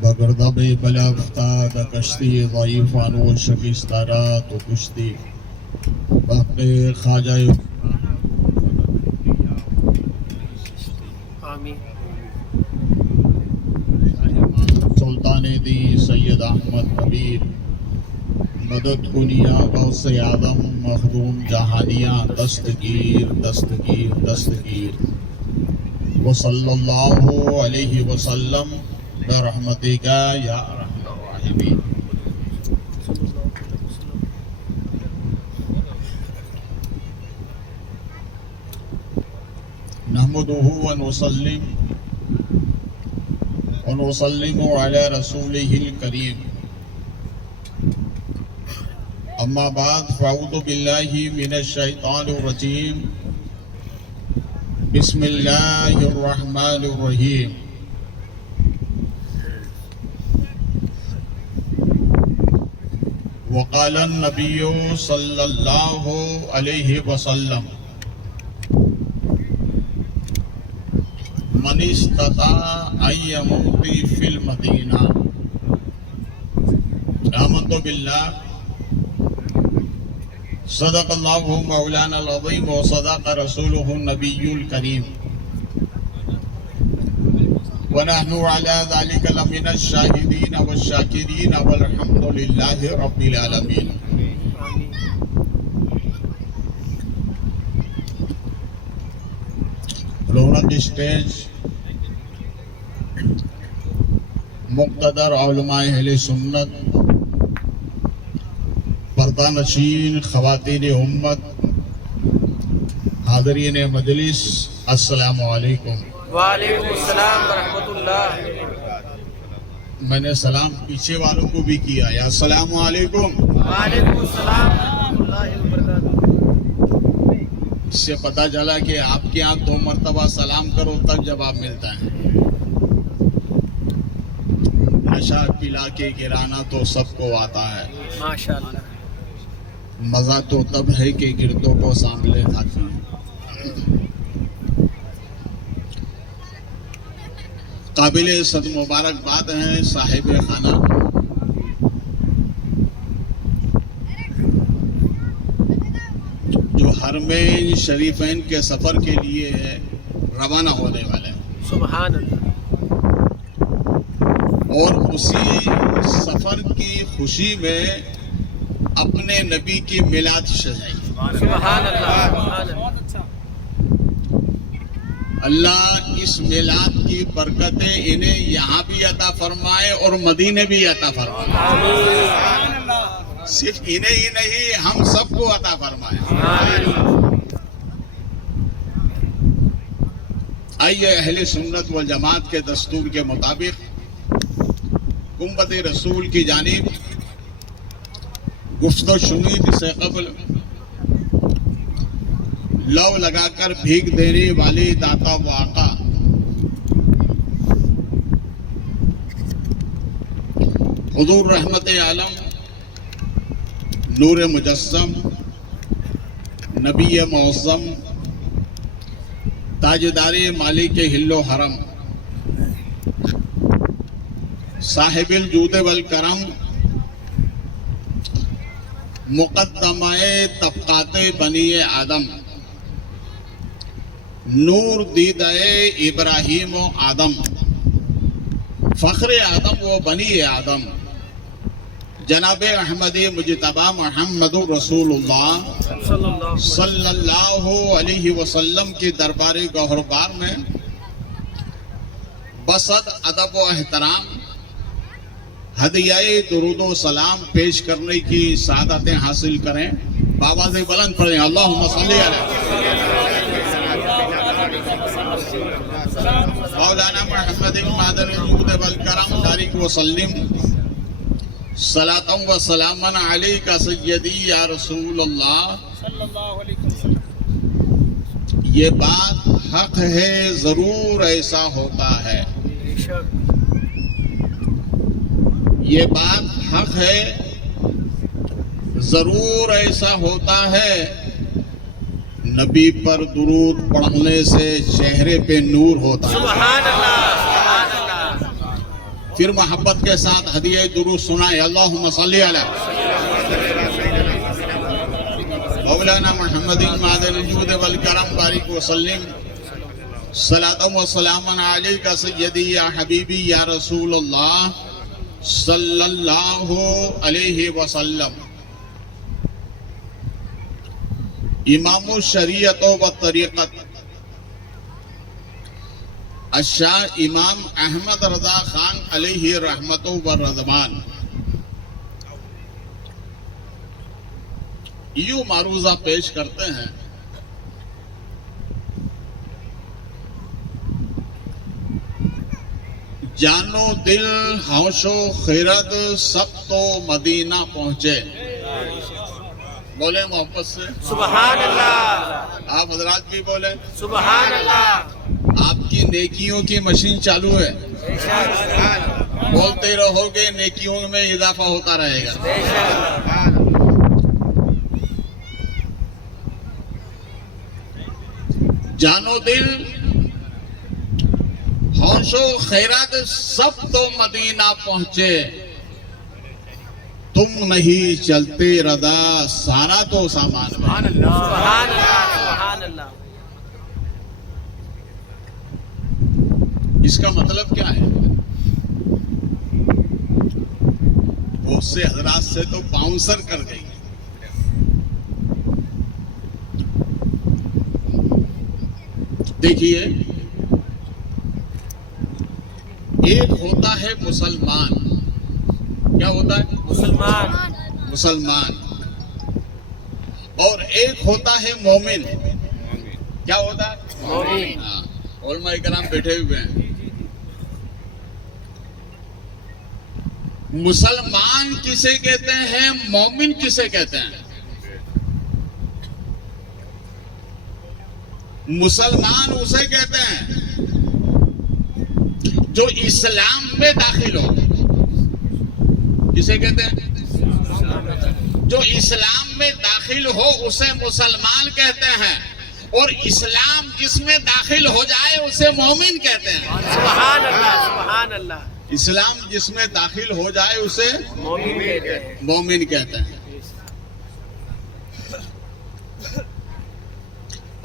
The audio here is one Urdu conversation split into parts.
بگردب بلا افتاد کشتی ضعیفان و شکستارا تو کشتی بحق خواجہ سلطان دی سید احمد کبیر مدد کنیا غوث اعظم مخدوم جہانیہ دستگیر دستگیر دستگیر وصلی اللہ علیہ وسلم برحمتک یا ارحم الراحمین. نحمده ونسلم على رسوله الكريم. اما بعد فاعوذ بالله من الشيطان الرجيم. بسم الله الرحمن الرحيم. وقال النبي صلى الله عليه وسلم من استطاع ان يموت في المدينة. آمنت بالله صدق الله مولانا العظيم وصدق رسوله النبي الكريم ونحن على ذلك لمن الشاهدين والشاكرين والحمد لله رب العالمين. رونق اسٹیج مقتدر علماء اہل سنت، پردہ نشین خواتین امت، حاضرین مجلس، السلام علیکم. وعلیکم السلام ورحمۃ اللہ. میں نے سلام پیچھے والوں کو بھی کیا یا السلام علیکم. وعلیکم السلام ورحمۃ اللہ وبرکاتہ. اس سے پتہ چلا کہ آپ کے یہاں 2 مرتبہ سلام کرو تب جواب ملتا ہے. نشہ پلا کے گرانا تو سب کو آتا ہے، ماشاءاللہ. مزہ تو تب ہے کہ گردوں کو سانبھلے کھاتی ہیں. قابل صد مبارکباد ہیں صاحب خانہ جو حرمین شریفین کے سفر کے لیے روانہ ہونے والے ہیں، سبحان اللہ. اور اسی سفر کی خوشی میں اپنے نبی کی میلاد سجائی. سبحان اللہ. سبحان اللہ. اللہ اس میلاد کی برکتیں انہیں یہاں بھی عطا فرمائے اور مدینے بھی عطا فرمائے. صرف انہیں ہی نہیں ہم سب کو عطا فرمائے. آئیے اہل سنت والجماعت کے دستور کے مطابق گنبد رسول کی جانب گفت و شنید سے قبل لو لگا کر بھیگ دینے والے داتا و آقا حضور رحمت عالم، نور مجسم، نبی معظم، تاجدار مالک حل و حرم، صاحب الجود والکرم، مقدمہ طبقات بنی آدم، نور دیدہ ابراہیم و آدم، فخر آدم و بنی آدم، جناب احمد مجتبی محمد رسول اللہ صلی اللہ علیہ وسلم کے دربار گوہربار میں بسط ادب و احترام ہدیہ درود و سلام پیش کرنے کی سعادتیں حاصل کریں. بآواز بلند پڑھیں اللہم صلی علیہ مولانا محمد مادر الجود والکرم دارک وسلم صلاۃ و سلاما علیک سیدی یا رسول اللہ. یہ بات حق ہے ضرور ایسا ہوتا ہے. یہ بات حق ہے ضرور ایسا ہوتا ہے. نبی پر درود پڑھنے سے چہرے پہ نور ہوتا ہے. سبحان اللہ سبحان اللہ. پھر محبت کے ساتھ ہدیہ درود سنائے. اللہم صلی علی مولانا محمد معدن الجود والکرم بارک وسلم صلاۃ و سلام علیک سیدی یا حبیبی یا رسول اللہ صلی اللہ علیہ وسلم. امام الشریعت و طریقت الشاہ امام احمد رضا خان علیہ رحمت و رضوان یوں معروضہ پیش کرتے ہیں. جانو دل ہوش و خرد سب تو مدینہ پہنچے. بولے محبت سے سبحان اللہ. آپ حضرات بھی بولے. سبحان اللہ. آپ کی نیکیوں کی مشین چالو ہے. بے شک بولتے رہو گے نیکیوں میں اضافہ ہوتا رہے گا. بے شک. جانو دل ہوش و خیرات سب تو مدینہ پہنچے. تم نہیں چلتے رضا سارا تو سامان میں. سبحان اللہ سبحان اللہ. اس کا مطلب کیا ہے؟ بہت سے حضرات سے تو باؤنسر کر گئی. دیکھیے ایک ہوتا ہے مسلمان. کیا ہوتا ہے؟ مسلمان. مسلمان. اور ایک ہوتا ہے مومن. کیا ہوتا ہے؟ مومن. ہاں، علماء کرام بیٹھے ہوئے ہیں. مسلمان کسے کہتے ہیں؟ مومن کسے کہتے ہیں؟ مسلمان اسے کہتے ہیں جو اسلام میں داخل ہو. کسے کہتے ہیں؟ جو اسلام میں داخل ہو اسے مسلمان کہتے ہیں. اور اسلام جس میں داخل ہو جائے اسے مومن کہتے ہیں. سبحان اللہ سبحان اللہ. اسلام جس میں داخل ہو جائے اسے مومن کہتے ہیں. مومن کہتے ہیں.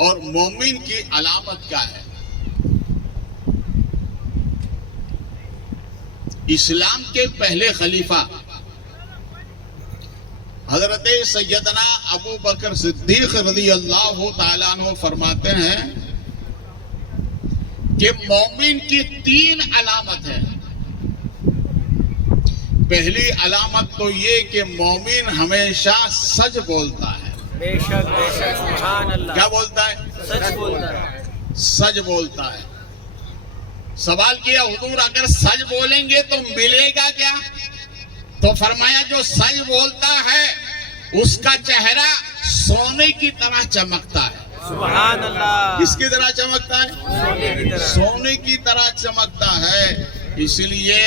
اور مومن کی علامت کیا ہے؟ اسلام کے پہلے خلیفہ حضرت سیدنا ابو بکر صدیق رضی اللہ تعالیٰ عنہ فرماتے ہیں کہ مومن کی 3 علامت ہے. پہلی علامت تو یہ کہ مومن ہمیشہ سچ بولتا ہے. بے شک بے شک. سبحان اللہ. کیا بولتا ہے؟ سچ بولتا ہے. سچ بولتا ہے. سوال کیا حضور اگر سچ بولیں گے تو ملے گا کیا؟ تو فرمایا جو سچ بولتا ہے اس کا چہرہ سونے کی طرح چمکتا ہے. سبحان اللہ. کس کی طرح چمکتا ہے؟ سونے کی طرح. سونے کی طرح چمکتا ہے. اس لیے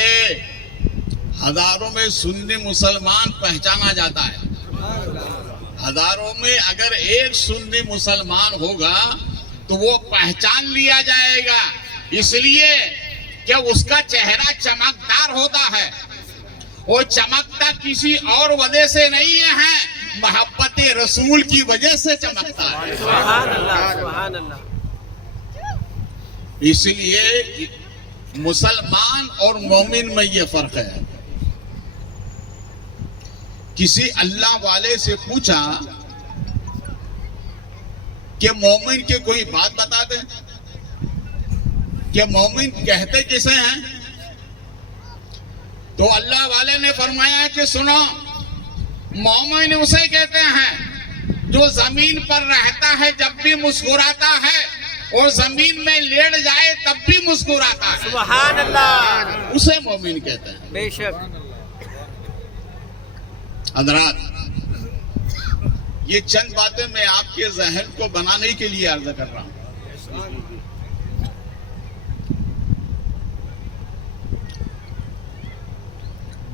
ہزاروں میں سنی مسلمان پہچانا جاتا ہے. ہزاروں میں اگر ایک سنی مسلمان ہوگا تو وہ پہچان لیا جائے گا. اس لیے کہ اس کا چہرہ چمکدار ہوتا ہے. وہ چمکتا کسی اور وجہ سے نہیں ہے, محبت رسول کی وجہ سے چمکتا ہے. سبحان اللہ سبحان اللہ. اس لیے مسلمان اور مومن میں یہ فرق ہے. کسی اللہ والے سے پوچھا کہ مومن کی کوئی بات بتا دیں کہ مومن کہتے کسے ہیں؟ تو اللہ والے نے فرمایا کہ سنو, مومن اسے کہتے ہیں جو زمین پر رہتا ہے جب بھی مسکراتا ہے اور زمین میں لیٹ جائے تب بھی مسکراتا ہے. سبحان اللہ. اسے مومن کہتے ہیں. بے شک. حضرات یہ چند باتیں میں آپ کے ذہن کو بنانے کے لیے عرض کر رہا ہوں.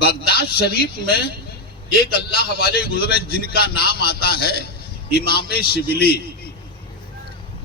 بغداد شریف میں ایک اللہ والے گزرے جن کا نام آتا ہے امام شبلی.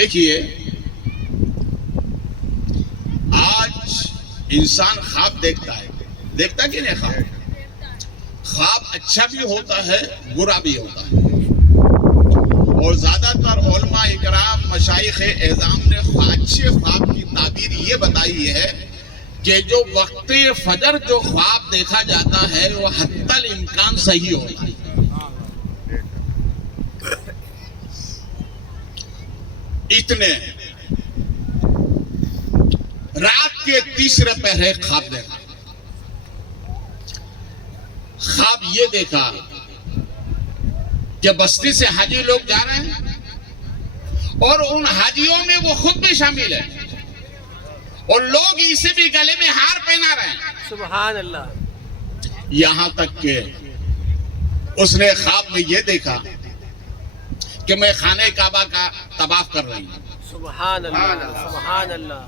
دیکھیے آج انسان خواب دیکھتا ہے کہ نہیں؟ خواب اچھا بھی ہوتا ہے برا بھی ہوتا ہے، اور زیادہ تر علماء اکرام مشائخ اعظام نے اچھے خواب کی تعبیر یہ بتائی ہے کہ جو وقت فجر جو خواب دیکھا جاتا ہے وہ حتی الامکان صحیح ہوتا ہے۔ اتنے رات کے تیسرے پہرے خواب دیکھا، خواب یہ دیکھا کہ بستی سے حاجی لوگ جا رہے ہیں اور ان حاجیوں میں وہ خود بھی شامل ہے اور لوگ اسے بھی گلے میں ہار پہنا رہے ہیں۔ سبحان اللہ۔ یہاں تک کہ اس نے خواب میں یہ دیکھا کہ میں خانہ کعبہ کا طواف کر رہی ہوں۔ سبحان اللہ، سبحان اللہ۔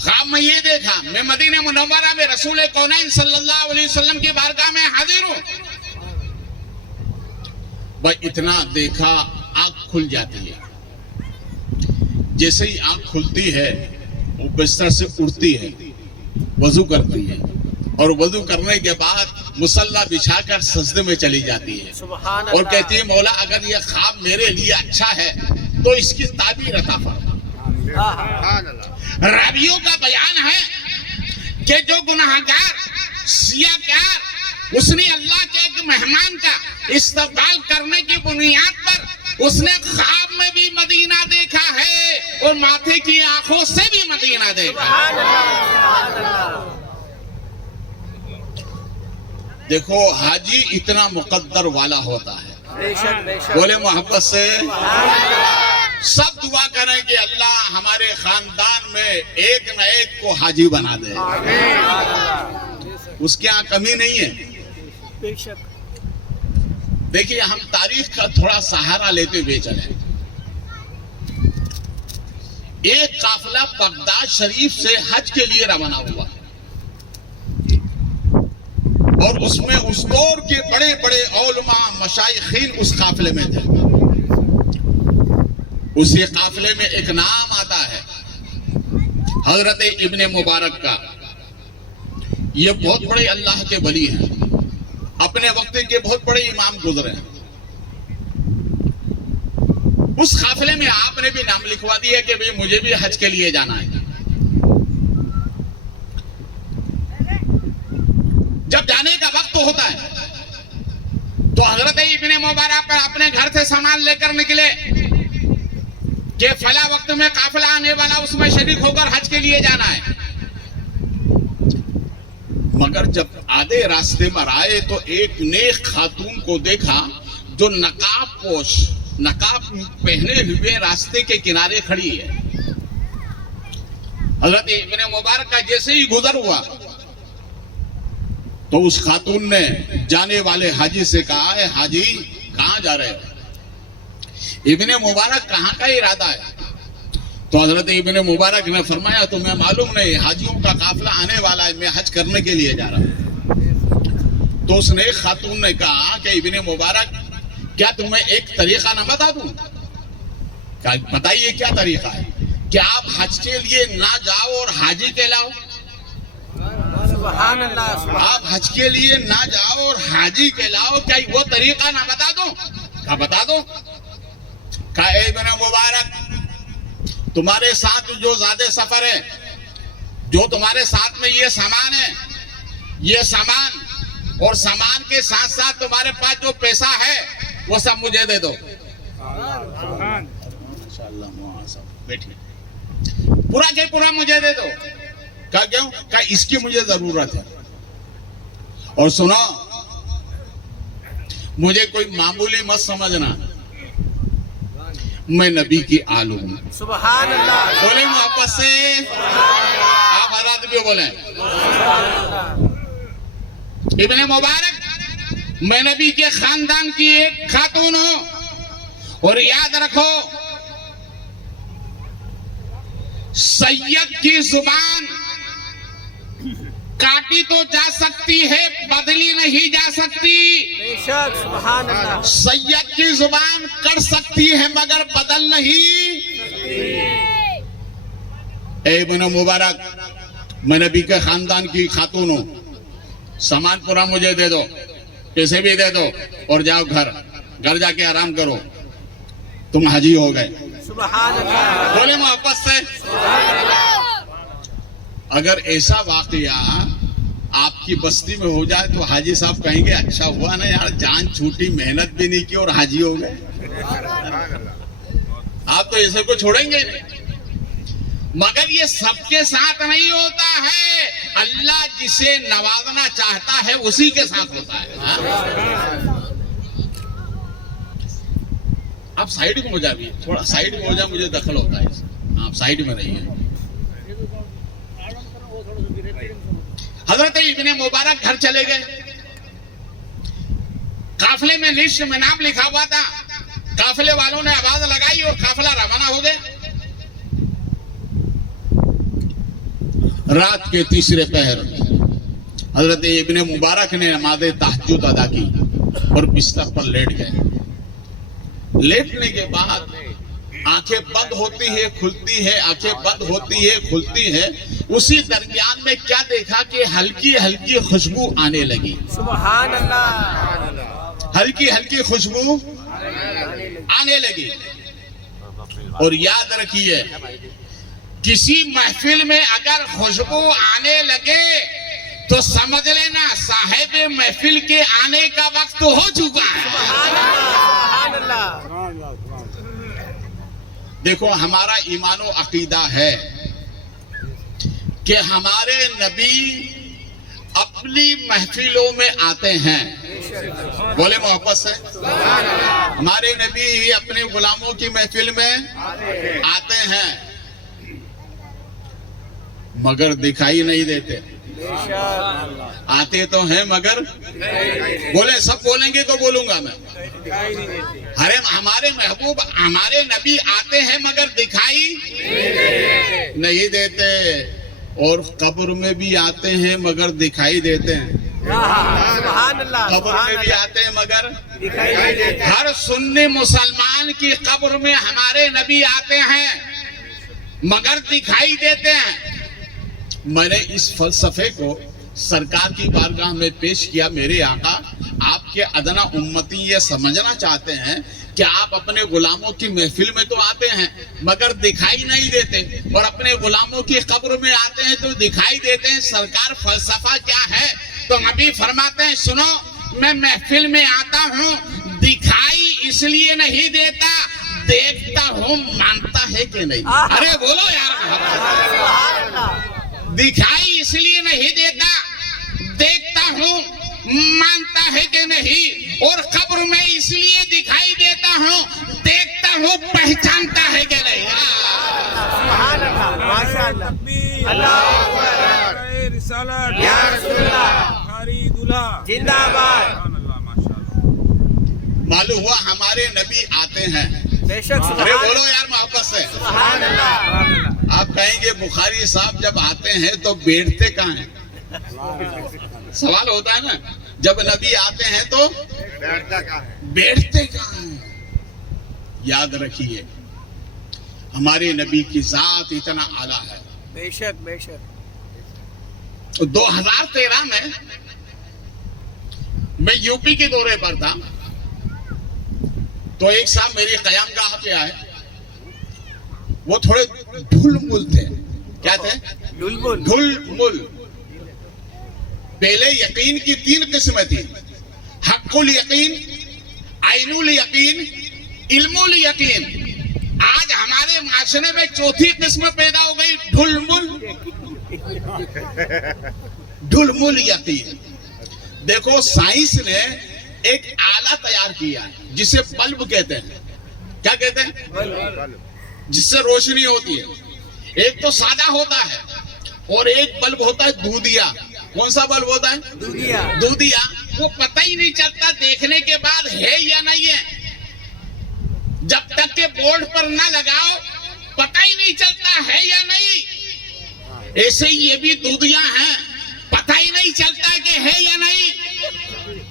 خواب میں یہ دیکھا میں مدینہ منورہ میں رسول کونین صلی اللہ علیہ وسلم کی بارگاہ میں حاضر ہوں۔ بھائی اتنا دیکھا آنکھ کھل جاتی ہے، جیسے ہی آنکھ کھلتی ہے وہ بستر سے اٹھتی ہے، وضو کرتی ہے اور وضو کرنے کے بعد مصلی بچھا کر سجدے میں چلی جاتی ہے سبحان اور اللہ۔ کہتی ہے مولا اگر یہ خواب میرے لیے اچھا ہے تو اس کی تعبیر عطا فرما۔ راویوں کا بیان ہے کہ جو گناہگار سیاہکار اس نے اللہ کے ایک مہمان کا استقبال کرنے کی بنیاد پر اس نے خواب میں بھی مدینہ دیکھا ہے اور ماتھے کی آنکھوں سے بھی مدینہ دیکھا۔ سبحان اللہ، سبحان اللہ۔ دیکھو حاجی اتنا مقدر والا ہوتا ہے، بے شک بے شک۔ بولے محبت سے سبحان اللہ۔ سب دعا کریں کہ اللہ ہمارے خاندان میں ایک نہ ایک کو حاجی بنا دے، اس کے یہاں کمی نہیں ہے۔ بے شک۔ دیکھیے ہم تاریخ کا تھوڑا سہارا لیتے ہوئے چلیں۔ ایک قافلہ بغداد شریف سے حج کے لیے روانہ ہوا اور اس میں اس دور کے بڑے بڑے علماء مشائخین اس قافلے میں تھے۔ اسی قافلے میں ایک نام آتا ہے حضرت ابن مبارک کا۔ یہ بہت بڑے اللہ کے ولی ہیں، اپنے وقت کے بہت بڑے امام گزرے ہیں۔ اس قافلے میں آپ نے بھی نام لکھوا دیا کہ بھئی مجھے بھی حج کے لیے جانا ہے۔ جب جانے کا وقت ہوتا ہے تو حضرت ابن مبارک پر اپنے گھر سے سامان لے کر نکلے کہ فلاں وقت میں قافلہ آنے والا، اس میں شریک ہو کر حج کے لیے جانا ہے۔ مگر جب آدھے راستے پر آئے تو ایک نیک خاتون کو دیکھا جو نقاب پہنے ہوئے راستے کے کنارے کھڑی ہے۔ حضرت ابن مبارک کا جیسے ہی گزر ہوا تو اس خاتون نے جانے والے حاجی سے کہا ہے حاجی کہاں جا رہے ہو؟ ابن مبارک کہاں کا ارادہ ہے؟ تو حضرت ابن مبارک نے فرمایا تمہیں معلوم نہیں حاجیوں کا قافلہ آنے والا ہے، میں حج کرنے کے لیے جا رہا ہوں۔ تو اس نے خاتون نے کہا کہ ابن مبارک کیا تمہیں ایک طریقہ نہ بتا دوں؟ بتائیے کیا طریقہ ہے کہ آپ حج کے لیے نہ جاؤ اور حاجی کہلاؤ؟ سبحان اللہ۔ آپ حج کے لیے نہ جاؤ اور حاجی کہلاؤ، کیا وہ طریقہ نہ بتا دوں؟ کہا بتا دو۔ کہا اے ابن مبارک تمہارے ساتھ جو زیادہ سفر ہے، جو تمہارے ساتھ میں یہ سامان ہے، یہ سامان اور سامان کے ساتھ ساتھ تمہارے پاس جو پیسہ ہے وہ سب مجھے دے دو۔ پورا کے پورا مجھے دے دو۔ کہا کیوں؟ کہا اس کی مجھے ضرورت ہے، اور سنو مجھے کوئی معمولی مت سمجھنا، میں نبی کی آل ہوں۔ سبحان اللہ۔ بولیں محبت سے، آپ حضرات بھی بولیں۔ ابن مبارک میں نبی کے خاندان کی ایک خاتون ہوں، اور یاد رکھو سید کی زبان کاٹی تو جا سکتی ہے، بدلی نہیں جا سکتی۔ بے شک، سبحان اللہ۔ سید کی زبان کٹ سکتی ہے مگر بدل نہیں اے ابن مبارک، میں نبی کے خاندان کی خاتون ہوں، سامان پورا مجھے دے دو، پیسے بھی دے دو، اور جاؤ گھر جا کے آرام کرو، تم حاجی ہو گئے۔ سبحان اللہ، بولے محبت سے۔ اگر ایسا واقعہ آپ کی بستی میں ہو جائے تو حاجی صاحب کہیں گے اچھا ہوا نا یار، جان چھوٹی، محنت بھی نہیں کی اور حاجی ہو گئے۔ آپ تو ایسے کو چھوڑیں گے نہیں۔ مگر یہ سب کے ساتھ نہیں ہوتا ہے، اللہ جسے نوازنا چاہتا ہے اسی کے ساتھ ہوتا ہے۔ آپ سائیڈ میں ہو جائیے، تھوڑا سائیڈ میں ہو جائے، مجھے دخل ہوتا ہے، آپ سائیڈ میں رہیے۔ حضرت ابن مبارک گھر چلے گئے، قافلے میں لسٹ میں نام لکھا ہوا تھا، قافلے والوں نے آواز لگائی اور قافلہ روانہ ہو گئے۔ رات کے تیسرے پہر حضرت ابن مبارک نے نماز تہجد ادا کی اور بستر پر لیٹ گئے۔ لیٹنے کے بعد آنکھیں بند ہوتی ہے کھلتی ہے، آنکھیں بند ہوتی ہے کھلتی ہے، اسی درمیان میں کیا دیکھا کہ ہلکی ہلکی خوشبو آنے لگی۔ سبحان اللہ، ہلکی ہلکی خوشبو آنے لگی۔ اور یاد رکھیے، کسی محفل میں اگر خوشبو آنے لگے تو سمجھ لینا صاحب محفل کے آنے کا وقت ہو چکا ہے۔ سبحان اللہ۔ دیکھو، ہمارا ایمان و عقیدہ ہے کہ ہمارے نبی اپنی محفلوں میں آتے ہیں۔ بولے محبت سے۔ ہمارے نبی اپنے غلاموں کی محفل میں آتے ہیں، مگر دکھائی نہیں دیتے۔ آتے تو ہیں مگر بولے، سب بولیں گے تو بولوں گا میں۔ ہمارے محبوب، ہمارے نبی آتے ہیں مگر دکھائی نہیں دیتے، اور قبر میں بھی آتے ہیں مگر دکھائی دیتے ہیں۔ سبحان اللہ، قبر میں بھی آتے ہیں مگر دکھائی نہیں دیتے۔ ہر سنی مسلمان کی قبر میں ہمارے نبی آتے ہیں مگر دکھائی دیتے ہیں۔ میں نے اس فلسفے کو سرکار کی بارگاہ میں پیش کیا۔ میرے آقا، آپ کے ادنا امتی یہ سمجھنا چاہتے ہیں کہ آپ اپنے غلاموں کی محفل میں تو آتے ہیں مگر دکھائی نہیں دیتے، اور اپنے غلاموں کی قبر میں آتے ہیں تو دکھائی دیتے ہیں۔ سرکار، فلسفہ کیا ہے؟ تو نبی فرماتے ہیں، سنو، میں محفل میں آتا ہوں، دکھائی اس لیے نہیں دیتا، دیکھتا ہوں مانتا ہے کہ نہیں۔ ارے بولو یار، دکھائی اس لیے نہیں دیتا، دیکھتا ہوں مانتا ہے کہ نہیں، اور قبر میں اس لیے دکھائی دیتا ہوں، دیکھتا ہوں پہچانتا ہے کہ نہیں۔ سبحان اللہ، ماشاء اللہ، اللہ اکبر، رسالت یا رسول اللہ، بخاری دلہا زندہ باد۔ سبحان اللہ، ماشاءاللہ۔ معلوم ہوا ہمارے نبی آتے ہیں۔ بے شک، ارے سبحان بولو یار محبت سے۔ سبحان اللہ۔ آپ کہیں گے بخاری صاحب جب آتے ہیں تو بیٹھتے کہاں ہیں؟ سوال ہوتا ہے نا، جب نبی آتے ہیں تو بیٹھتے کہاں ہیں؟ یاد رکھیے، ہمارے نبی کی ذات اتنا اعلیٰ ہے۔ بے شک، بے شک۔ 2013 میں یو پی کے دورے پر تھا، تو ایک صاحب میری قیام گاہ پہ آئے، وہ تھوڑے ڈھل مل تھے۔ کیا تھے؟ بلبل۔ ڈھل مل۔ پہلے یقین کی 3 قسمیں تھیں، حق الیقین، عین الیقین، علم الیقین۔ آج ہمارے معاشرے میں 4تھی قسم پیدا ہو گئی، ڈھل مل۔ ڈھل مل یقین۔ دیکھو، سائنس نے ایک آلہ تیار کیا ہے جسے بلب کہتے ہیں۔ کیا کہتے ہیں؟ جس سے روشنی ہوتی ہے۔ ایک تو سادہ ہوتا ہے اور ایک بلب ہوتا ہے دودھیا۔ کون سا بلب ہوتا ہے؟ دودھیا۔ دودھیا۔ وہ پتہ ہی نہیں چلتا دیکھنے کے بعد ہے یا نہیں ہے، جب تک کہ بورڈ پر نہ لگاؤ پتہ ہی نہیں چلتا ہے یا نہیں۔ ایسے ہی یہ بھی دودھیا ہیں، پتہ ہی نہیں چلتا کہ ہے یا نہیں،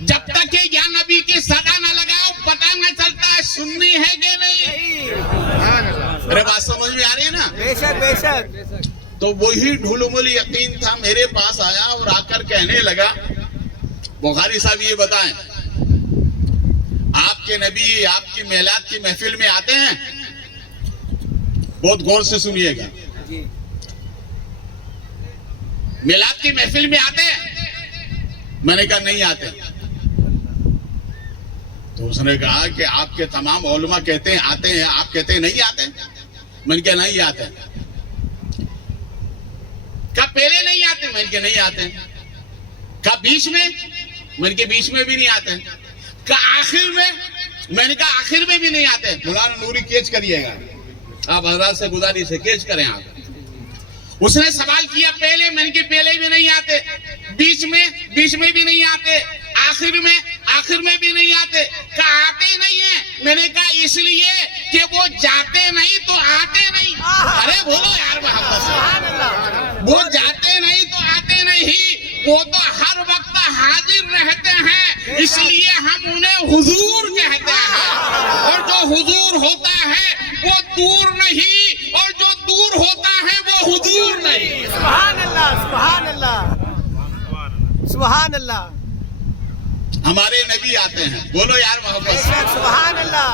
جب تک کہ یا نبی کے صدا نہ لگاؤ پتہ نہ چلتا ہے سننی ہے کہ نہیں۔ میرے بات سمجھ میں آ رہی ہے نا؟ بے شک بے شک تو وہی ڈھولمل یقین تھا، میرے پاس آیا اور آ کر کہنے لگا بخاری صاحب یہ بتائیں آپ کے نبی آپ کی میلاد کی محفل میں آتے ہیں؟ بہت غور سے سنیے گا، جی میلاد کی محفل میں آتے ہیں؟ میں نے کہا نہیں آتے۔ تو اس نے کہا کہ آپ کے تمام علماء کہتے ہیں آتے ہیں، آپ کہتے ہیں نہیں آتے؟ میں نے کہا نہیں آتے۔ کہا پہلے نہیں آتے؟ میں نے کہا نہیں آتے۔ کہا بیچ میں؟ میں نے کہا بیچ میں بھی نہیں آتے۔ کہا آخر میں؟ میں نے کہا آخر میں بھی نہیں آتے۔ مولانا نوری کیچ کریے گا، آپ حضرات سے گزارش ہے کیچ کریں آپ۔ اس نے سوال کیا پہلے؟ میں نے کہا پہلے بھی نہیں آتے۔ بیچ میں بھی نہیں آتے۔ آخر میں بھی نہیں آتے۔ کہا آتے نہیں ہیں؟ میں نے کہا اس لیے کہ وہ جاتے نہیں تو آتے نہیں۔ ارے بولو یار محبت سے، وہ جاتے نہیں تو آتے نہیں، وہ تو ہر وقت حاضر رہتے ہیں، اس لیے ہم انہیں حضور کہتے ہیں۔ اور جو حضور ہوتا ہے وہ دور نہیں، اور جو دور ہوتا ہے وہ حضور نہیں۔ سبحان اللہ سبحان اللہ سبحان اللہ، ہمارے نبی آتے ہیں، بولو یار محبت سے۔ سبحان اللہ۔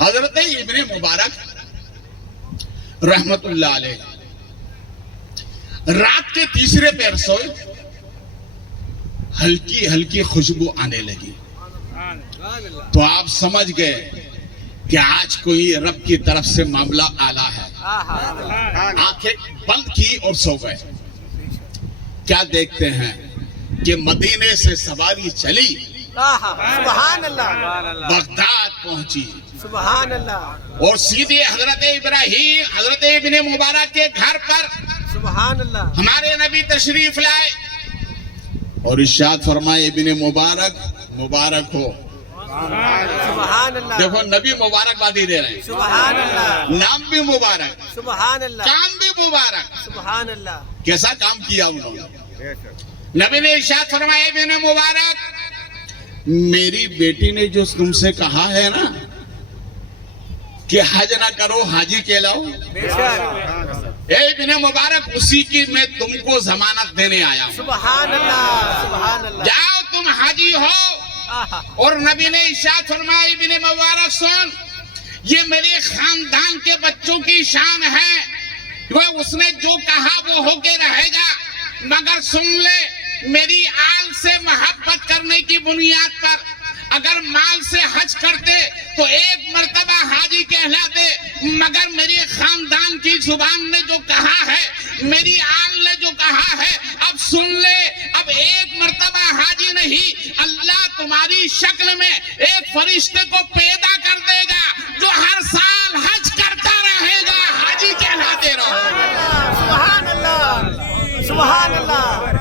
حضرت ابن مبارک رحمت اللہ علیہ رات کے تیسرے پہر سوئے، ہلکی ہلکی خوشبو آنے لگی تو آپ سمجھ گئے کہ آج کوئی رب کی طرف سے معاملہ آلہ ہے۔ آنکھیں بند کی اور سو گئے۔ کیا دیکھتے ہیں کہ مدینے سے سواری چلی، سبحان اللہ بغداد پہنچی سبحان اللہ اور سیدھے حضرت ابراہیم حضرت ابن مبارک کے گھر پر سبحان اللہ ہمارے نبی تشریف لائے اور ارشاد فرمائے ابن مبارک ہو۔ سبحان اللہ دیکھو نبی مبارک بادی دے رہے ہیں، سبحان اللہ نام بھی مبارک، سبحان اللہ کام بھی مبارک۔ سبحان اللہ کیسا کام کیا انہوں نے؟ نبی نے ارشاد فرمایا ابن مبارک، میری بیٹی نے جو تم سے کہا ہے نا کہ حج نہ کرو حاجی کہلاؤ، بے شک اے ابن مبارک اسی کی میں تم کو ضمانت دینے آیا ہوں۔ سبحان اللہ سبحان اللہ جاؤ تم حاجی ہو۔ اور نبی نے ارشاد فرمایا ابن مبارک سن، یہ میرے خاندان کے بچوں کی شان ہے، وہ اس نے جو کہا وہ ہو کے رہے گا، مگر سن لے میری آل سے محبت کرنے کی بنیاد پر اگر مال سے حج کرتے تو ایک مرتبہ حاجی کہلاتے، مگر میری خاندان کی زبان نے جو کہا ہے، میری آل نے جو کہا ہے، اب سن لے، اب ایک مرتبہ حاجی نہیں، اللہ تمہاری شکل میں ایک فرشتے کو پیدا کر دے گا جو ہر سال حج کرتا رہے گا، حاجی کہلاتے رہو۔ سبحان اللہ سبحان اللہ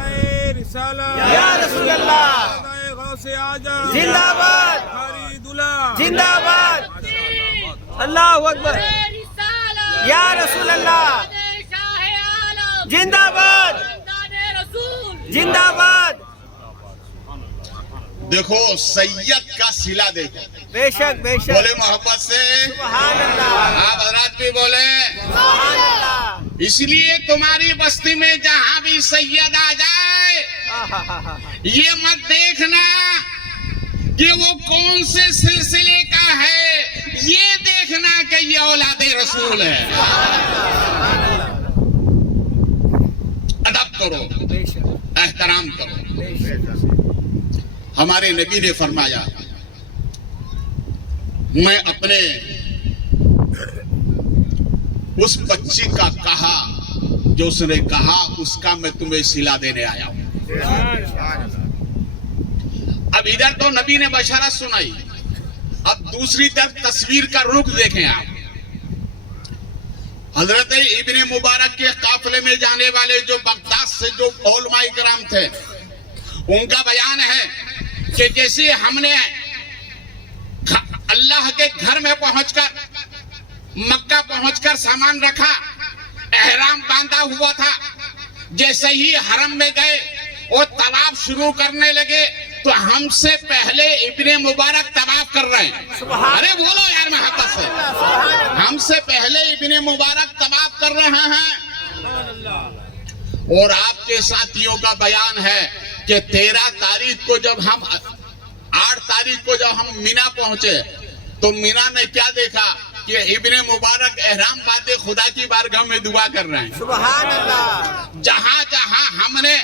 یا رسول اللہ زندہ باد زندہ باد اللہ اکبر یا رسول اللہ زندہ باد زندہ باد۔ دیکھو سید کا صلہ دیکھو، بے شک بے شک بولے محبت سے، سبحان اللہ آپ حضرات بھی بولے۔ سبحان اللہ اس لیے تمہاری بستی میں جہاں بھی سید آ جائے یہ مت دیکھنا کہ وہ کون سے سلسلے کا ہے، یہ دیکھنا کہ یہ اولاد رسول ہے۔ ادب کرو، بے شک احترام کرو۔ بے شک ہمارے نبی نے فرمایا میں اپنے اس بچی کا کہا جو اس نے کہا اس کا میں تمہیں صلہ دینے آیا ہوں۔ اب ادھر تو نبی نے بشارت سنائی، اب دوسری طرف تصویر کا رخ دیکھیں آپ۔ حضرت ابن مبارک کے قافلے میں جانے والے جو بغداد سے جو علماء کرام تھے ان کا بیان ہے کہ جیسے ہم نے اللہ کے گھر میں پہنچ کر مکہ پہنچ کر سامان رکھا، احرام باندھا ہوا تھا، جیسے ہی حرم میں گئے وہ طواف شروع کرنے لگے تو ہم سے پہلے ابن مبارک طواف کر رہے ہیں. ارے بولو یار محبت سے. ہم سے پہلے ابن مبارک طواف کر رہے ہیں. اور آپ کے ساتھیوں کا بیان ہے کہ 13 تاریخ کو جب ہم 8 تاریخ کو جب ہم مینا پہنچے تو مینا نے کیا دیکھا کہ ابن مبارک احرام باندھے خدا کی بارگاہ میں دعا کر رہے ہیں. سبحان اللہ. جہاں جہاں ہم نے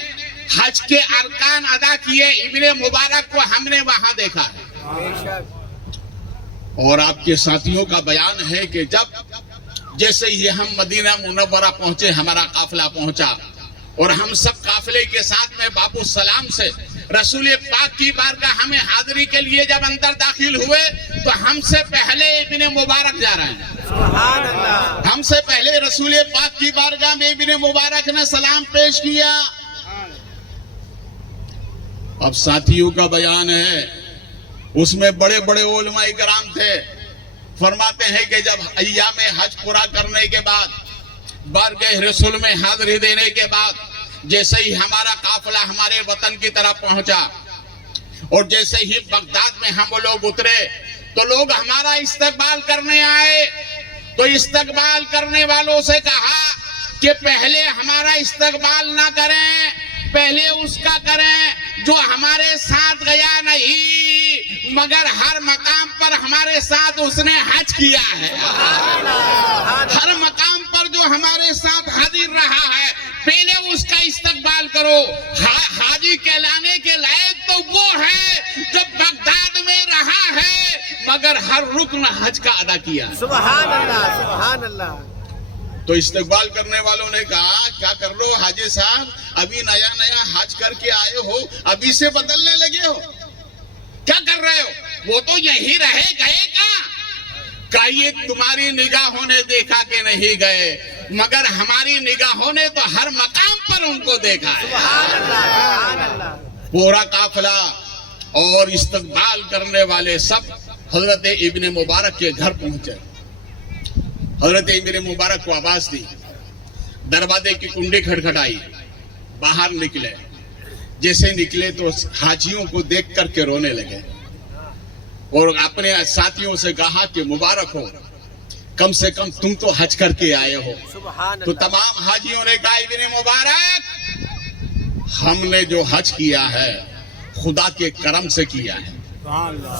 حج کے ارکان ادا کیے ابن مبارک کو ہم نے وہاں دیکھا ہے. بے شک. اور آپ کے ساتھیوں کا بیان ہے کہ جب جیسے ہی ہم مدینہ منورہ پہنچے ہمارا قافلہ پہنچا اور ہم سب قافلے کے ساتھ میں باب السلام سے رسول پاک کی بارگاہ ہمیں حاضری کے لیے جب اندر داخل ہوئے تو ہم سے پہلے ابن مبارک جا رہے ہیں. سبحان اللہ. ہم سے پہلے رسول پاک کی بارگاہ میں ابن مبارک نے سلام پیش کیا. اب ساتھیوں کا بیان ہے اس میں بڑے بڑے علماء کرام تھے. فرماتے ہیں کہ جب ایام حج پورا کرنے کے بعد بارگاہ رسول میں حاضری دینے کے بعد جیسے ہی ہمارا قافلہ ہمارے وطن کی طرف پہنچا اور جیسے ہی بغداد میں ہم لوگ اترے تو لوگ ہمارا استقبال کرنے آئے. تو استقبال کرنے والوں سے کہا کہ پہلے ہمارا استقبال نہ کریں, پہلے اس کا کریں جو ہمارے ساتھ گیا نہیں مگر ہر مقام پر ہمارے ساتھ اس نے حج کیا ہے. ہر مقام پر جو ہمارے ساتھ حاضر رہا ہے پہلے اس کا استقبال کرو. حاجی کہلانے کے لائق تو وہ ہے جو بغداد میں رہا ہے مگر ہر رکن حج کا ادا کیا. سبحان اللہ. سبحان اللہ. تو استقبال کرنے والوں نے کہا کیا کر لو حاجی صاحب, ابھی نیا نیا حج کر کے آئے ہو, ابھی سے بدلنے لگے ہو, کیا کر رہے ہو؟ وہ تو یہی رہے گئے کہاں؟ یہ تمہاری نگاہوں نے دیکھا کہ نہیں گئے مگر ہماری نگاہوں نے تو ہر مقام پر ان کو دیکھا ہے. سبحان اللہ. سبحان اللہ. پورا قافلہ اور استقبال کرنے والے سب حضرت ابن مبارک کے گھر پہنچے. حضرت ابن مبارک کو آواز دی, دروازے کی کنڈی کھٹکھٹائی, باہر نکلے. جیسے نکلے تو حاجیوں کو دیکھ کر کے رونے لگے اور اپنے ساتھیوں سے کہا کہ مبارک ہو, کم سے کم تم تو حج کر کے آئے ہو. سبحان تو اللہ. تمام حاجیوں نے کہا ابن مبارک ہم نے جو حج کیا ہے خدا کے کرم سے کیا ہے.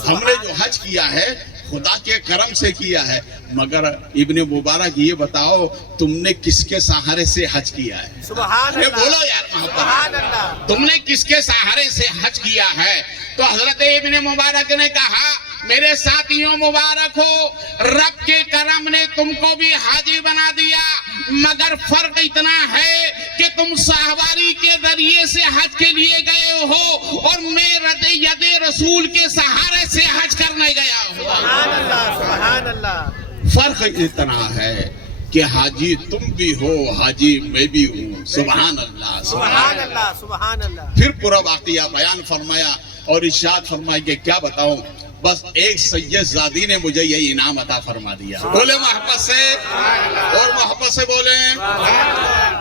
ہم نے جو حج کیا ہے خدا کے کرم سے کیا ہے. مگر ابن مبارک یہ بتاؤ تم نے کس کے سہارے سے حج کیا ہے؟ سبحان اللہ. بولو یار سبحان محبت, اللہ. تم نے کس کے سہارے سے حج کیا ہے؟ تو حضرت ابن مبارک نے کہا میرے ساتھیوں مبارک ہو, رب کے کرم نے تم کو بھی حاجی بنا دیا مگر فرق اتنا ہے کہ تم سہواری کے ذریعے سے حج کے لیے گئے ہو اور میں ید رسول کے سہارے سے حج کرنے گیا ہوں. سبحان اللہ. سبحان اللہ. فرق اتنا ہے کہ حاجی تم بھی ہو, حاجی میں بھی ہوں. سبحان اللہ. سبحان اللہ. سبحان اللہ. پھر پورا واقعہ بیان فرمایا اور ارشاد فرمایا کہ کیا بتاؤں, بس ایک سید زادی نے مجھے یہ انعام عطا فرما دیا. بولے محبت سے اور محبت سے بولیں.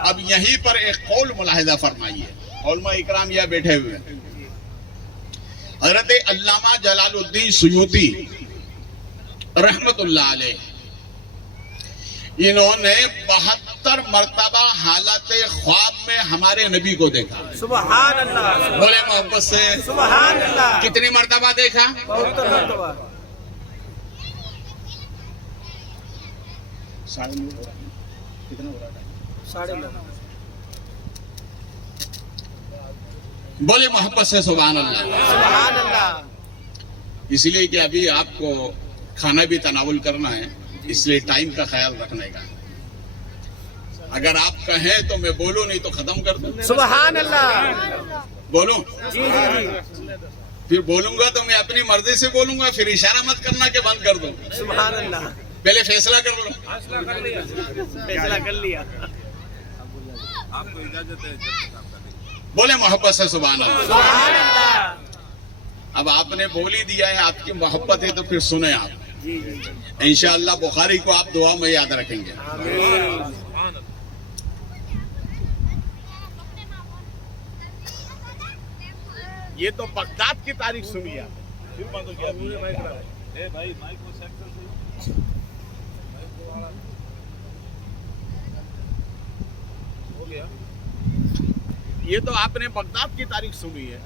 اب یہیں پر ایک قول ملاحظہ فرمائیے, علماء اکرام یہ بیٹھے ہوئے ہیں. حضرت علامہ جلال الدین سیوطی رحمت اللہ علیہ, انہوں نے 72 مرتبہ حالت خواب میں ہمارے نبی کو دیکھا. سبحان اللہ. بولے محبت سے سبحان اللہ. کتنی مرتبہ دیکھا؟ 72 مرتبہ. ساڑھے 9. بولے محبت سے سبحان اللہ. سبحان اللہ. اس لیے کہ ابھی آپ کو کھانا بھی تناول کرنا ہے, اس لیے ٹائم کا خیال رکھنے کا. اگر آپ کہیں تو میں بولوں, نہیں تو ختم کر دوں. سبحان اللہ. بولوں؟ جی جی جی. پھر بولوں گا تو میں اپنی مرضی سے بولوں گا, پھر اشارہ مت کرنا کہ بند کر دوں. سبحان اللہ. پہلے فیصلہ کر لو. فیصلہ کر لیا. آپ کو اجازت ہے. بولے محبت سے سبحان اللہ. سبحان اللہ. اب آپ نے بول ہی دیا ہے, آپ کی محبت ہے تو پھر سنیں آپ. جی جی. انشاءاللہ بخاری کو آپ دعا میں یاد رکھیں گے. آمین. یہ تو بغداد کی تاریخ سنی ہے. پھر بند ہو گیا. اے بھائی مائک کو سیٹ کر دو. ہو گیا. یہ تو آپ نے بغداد کی تاریخ سنی ہے.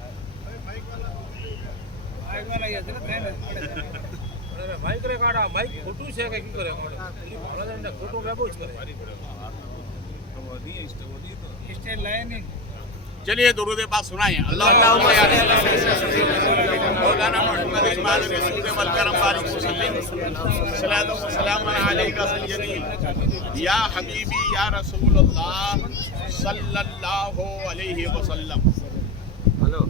مائک رے کاڑا مائک فوٹو سے کہ کرے فوٹو میں پوچھ کرے اسٹینڈ لائے نہیں. چلیے درود پاک سنائیں. اللہم مولانا محمد اسماعیل رسول والکرم بارک وسلم صلاۃ و سلام علیک سیدی یا حبیبی یا رسول اللہ صلی اللہ علیہ وسلم. ہلو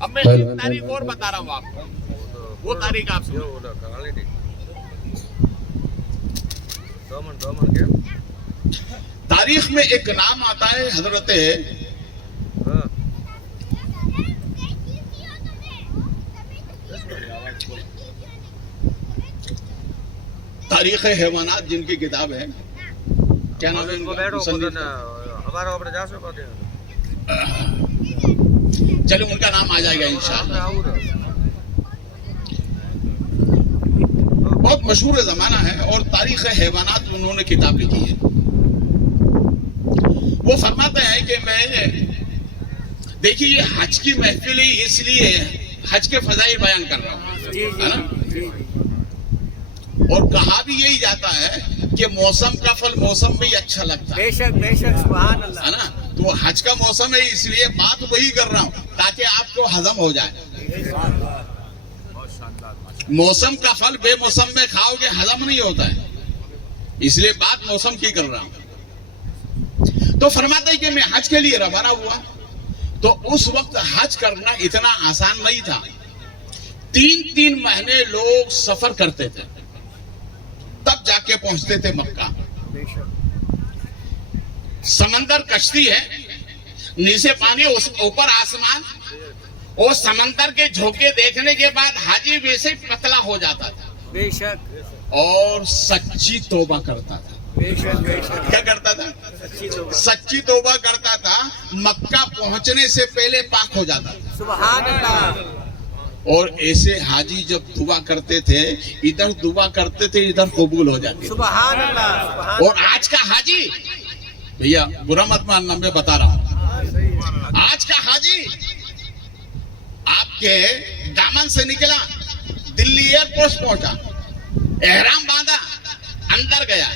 اب میں ایک تاریخ اور بتا رہا ہوں آپ کو. وہ تاریخ آپ سنو. تاریخ میں ایک نام آتا ہے حضرت تاریخ حیوانات جن کی کتاب ہے. کیا نام ہے چلو ان کا نام آ جائے گا انشاءاللہ. بہت مشہور زمانہ ہے اور تاریخ حیوانات انہوں نے کتاب لکھی ہے. وہ فرماتے ہیں کہ میں دیکھیے یہ حج کی محفل ہی اس لیے حج کے فضائل بیان کر رہا ہوں ہے نا. اور کہا بھی یہی جاتا ہے کہ موسم کا پھل موسم میں ہی اچھا لگتا ہے. بے شک سبحان اللہ ہے نا. تو حج کا موسم ہے اس لیے بات وہی کر رہا ہوں تاکہ آپ کو ہضم ہو جائے. موسم کا پھل بے موسم میں کھاؤ گے ہضم نہیں ہوتا ہے اس لیے بات موسم کی کر رہا ہوں. تو فرماتا ہے کہ میں حج کے لیے روانہ ہوا تو اس وقت حج کرنا اتنا آسان نہیں تھا. 3 مہینے لوگ سفر کرتے تھے تب جا کے پہنچتے تھے مکہ. سمندر کشتی ہے نیچے پانی اوپر آسمان. اور سمندر کے جھونکے دیکھنے کے بعد حاجی ویسے پتلا ہو جاتا تھا بے شک اور سچی توبہ کرتا تھا. کیا کرتا تھا؟ سچی توبہ کرتا تھا. مکہ پہنچنے سے پہلے پاک ہو جاتا تھا. سبحان اللہ. اور ایسے حاجی جب دعا کرتے تھے ادھر دعا کرتے تھے ادھر قبول ہو جاتے. سبحان اللہ. اور آج کا حاجی بھیا برا مت ماننا میں بتا رہا ہوں. آج کا حاجی آپ کے دامن سے نکلا دلی ایئرپورٹ پہنچا احرام باندھا اندر گیا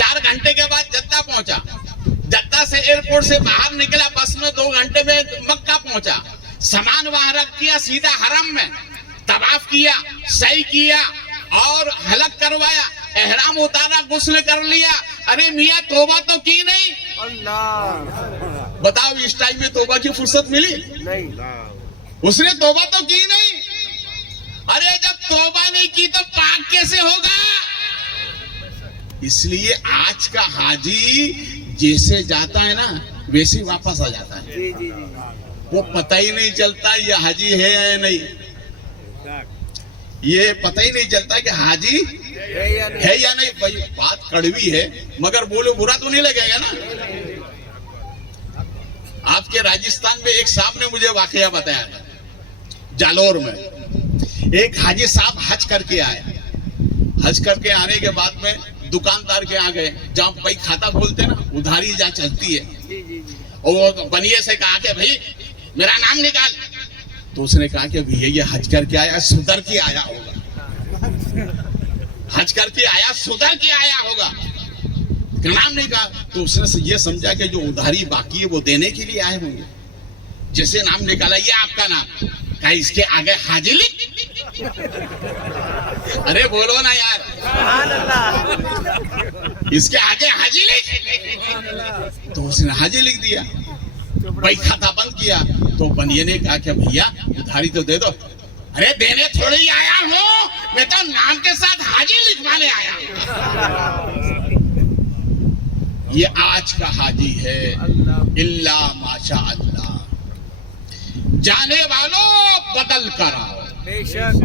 4 گھنٹے کے بعد جدہ پہنچا. جدہ سے ایئرپورٹ سے باہر نکلا بس میں 2 گھنٹے میں مکہ پہنچا. سامان وہاں رکھ دیا سیدھا حرم میں طواف کیا سعی کیا اور حلق کروایا احرام اتارا غسل کر لیا. ارے میاں توبہ تو کی نہیں. اللہ بتاؤ اس ٹائم میں توبہ کی فرصت ملی؟ نہیں. اس نے توبہ تو کی نہیں. ارے جب توبہ نہیں کی تو پاک کیسے ہوگا؟ اس لیے آج کا حاجی جیسے جاتا ہے نا ویسے واپس آ جاتا ہے. جی وہ پتہ ہی نہیں چلتا یہ حاجی ہے یا نہیں. یہ پتہ ہی نہیں چلتا کہ حاجی ہے یا نہیں. بھائی بات کڑوی ہے مگر بولو برا تو نہیں لگے گا نا. آپ کے راجستھان میں ایک صاحب نے مجھے واقعہ بتایا تھا. جالور میں ایک حاجی صاحب حج کر کے آئے. حج کر کے آنے کے بعد میں دکاندار کے آ گئے جہاں بھائی کھاتا کھولتے نا ادھاری جہاں چلتی ہے. اور وہ بنیے سے کہا کہ بھائی میرا نام نکال. تو اس نے کہا کہ بھیا یہ حج کر کے آیا سدھر کے آیا ہوگا. حج کر کے آیا سدھر کے آیا ہوگا. نام نہیں کہا تو اس نے یہ سمجھا کہ جو ادھاری باقی ہے وہ دینے کے لیے آئے ہوں گے. جیسے نام نکالا یہ آپ کا نام کہا اس کے آگے حاجی لکھ. ارے بولو نا یار سبحان اللہ. اس کے آگے حاجی لکھ. تو اس نے حاجی لکھ دیا. بھائی کھاتا بند کیا تو بنیے نے کہا کہ بھیا ادھاری تو دے دو. ارے دینے تھوڑی آیا ہوں میں تو نام کے ساتھ حاجی لکھوانے آیا ہوں. یہ آج کا حاجی ہے اللہ ماشاء اللہ. جانے والوں بدل کر آؤ. بے شک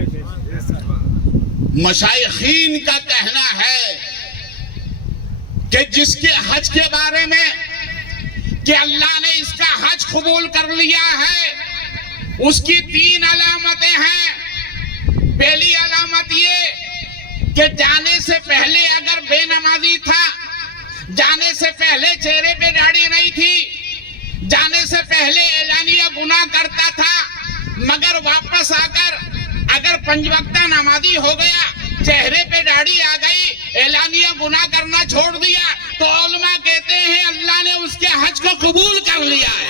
مشائخین کا کہنا ہے کہ جس کے حج کے بارے میں کہ اللہ نے اس کا حج قبول کر لیا ہے اس کی 3 علامتیں ہیں. پہلی علامت یہ کہ جانے سے پہلے اگر بے نمازی تھا, جانے سے پہلے چہرے پہ داڑھی نہیں تھی, جانے سے پہلے اعلانیہ گناہ کرتا تھا, مگر واپس آ کر اگر 5 وقتہ نمازی ہو گیا, چہرے پہ داڑھی آ گئی, اعلانیہ گناہ کرنا چھوڑ دیا, تو علماء کہتے ہیں اللہ نے اس کے حج کو قبول کر لیا ہے.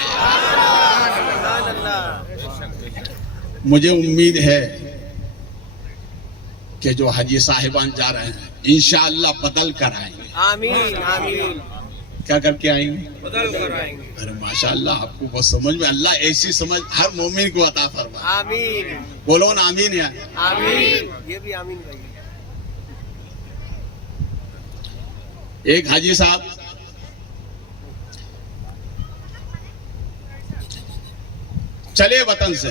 سبحان اللہ. مجھے امید ہے کہ جو حجی صاحبان جا رہے ہیں انشاءاللہ بدل کر آئیں گے. آمین آمین. کیا کر کے آئیں گے؟ بدل کر آئیں گے. ارے ماشاءاللہ, آپ کو بہت سمجھ میں, اللہ ایسی سمجھ ہر مومن کو عطا فرمائے. آمین بولو نا آمین. یار آمین. یہ بھی آمین بھائی. ایک حاجی صاحب چلے وطن سے,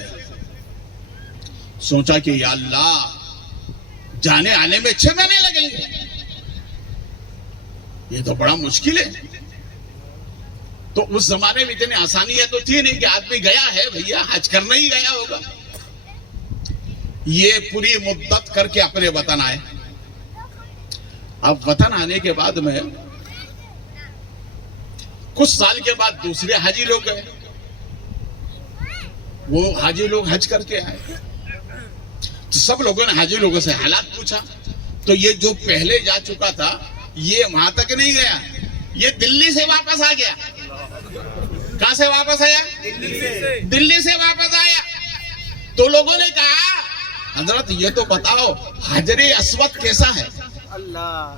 سوچا کہ یا اللہ جانے آنے میں 6 مہینے لگیں گے, یہ تو بڑا مشکل ہے. تو اس زمانے میں اتنی آسانیاں تو تھی نہیں کہ آدمی گیا ہے بھیا حج کرنا ہی گیا ہوگا. یہ پوری مدت کر کے اپنے وطن آئے. اب وطن آنے کے بعد میں کچھ سال کے بعد دوسرے حاجی لوگ گئے, وہ حاجی لوگ حج کر کے آئے. تو سب لوگوں نے حاجی لوگوں سے حالات پوچھا, تو یہ جو پہلے جا چکا تھا یہ وہاں تک نہیں گیا, یہ دلی سے واپس آ گیا. کہاں سے واپس آیا؟ دلی سے واپس آیا. تو لوگوں نے کہا حضرت یہ تو بتاؤ حجر اسود کیسا ہے؟ اللہ.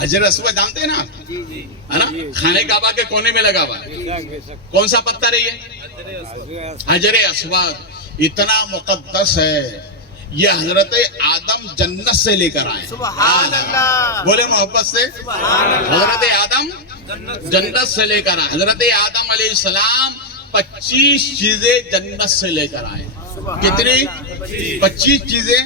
حجر اسود جانتے ہیں نا آپ, جی جی. ہے نا, خانے کعبہ کے کونے میں لگا ہوا ہے. کون سا پتھر ہے یہ؟ حجر اسود. اتنا مقدس ہے, یہ حضرت آدم جنت سے لے کر آئے. سبحان اللہ. بولے محبت سے, سبحان اللہ. حضرت آدم جنت سے لے کر آئے. حضرت آدم علیہ السلام 25 چیزیں جنت سے لے کر آئے. کتنی؟ 25 چیزیں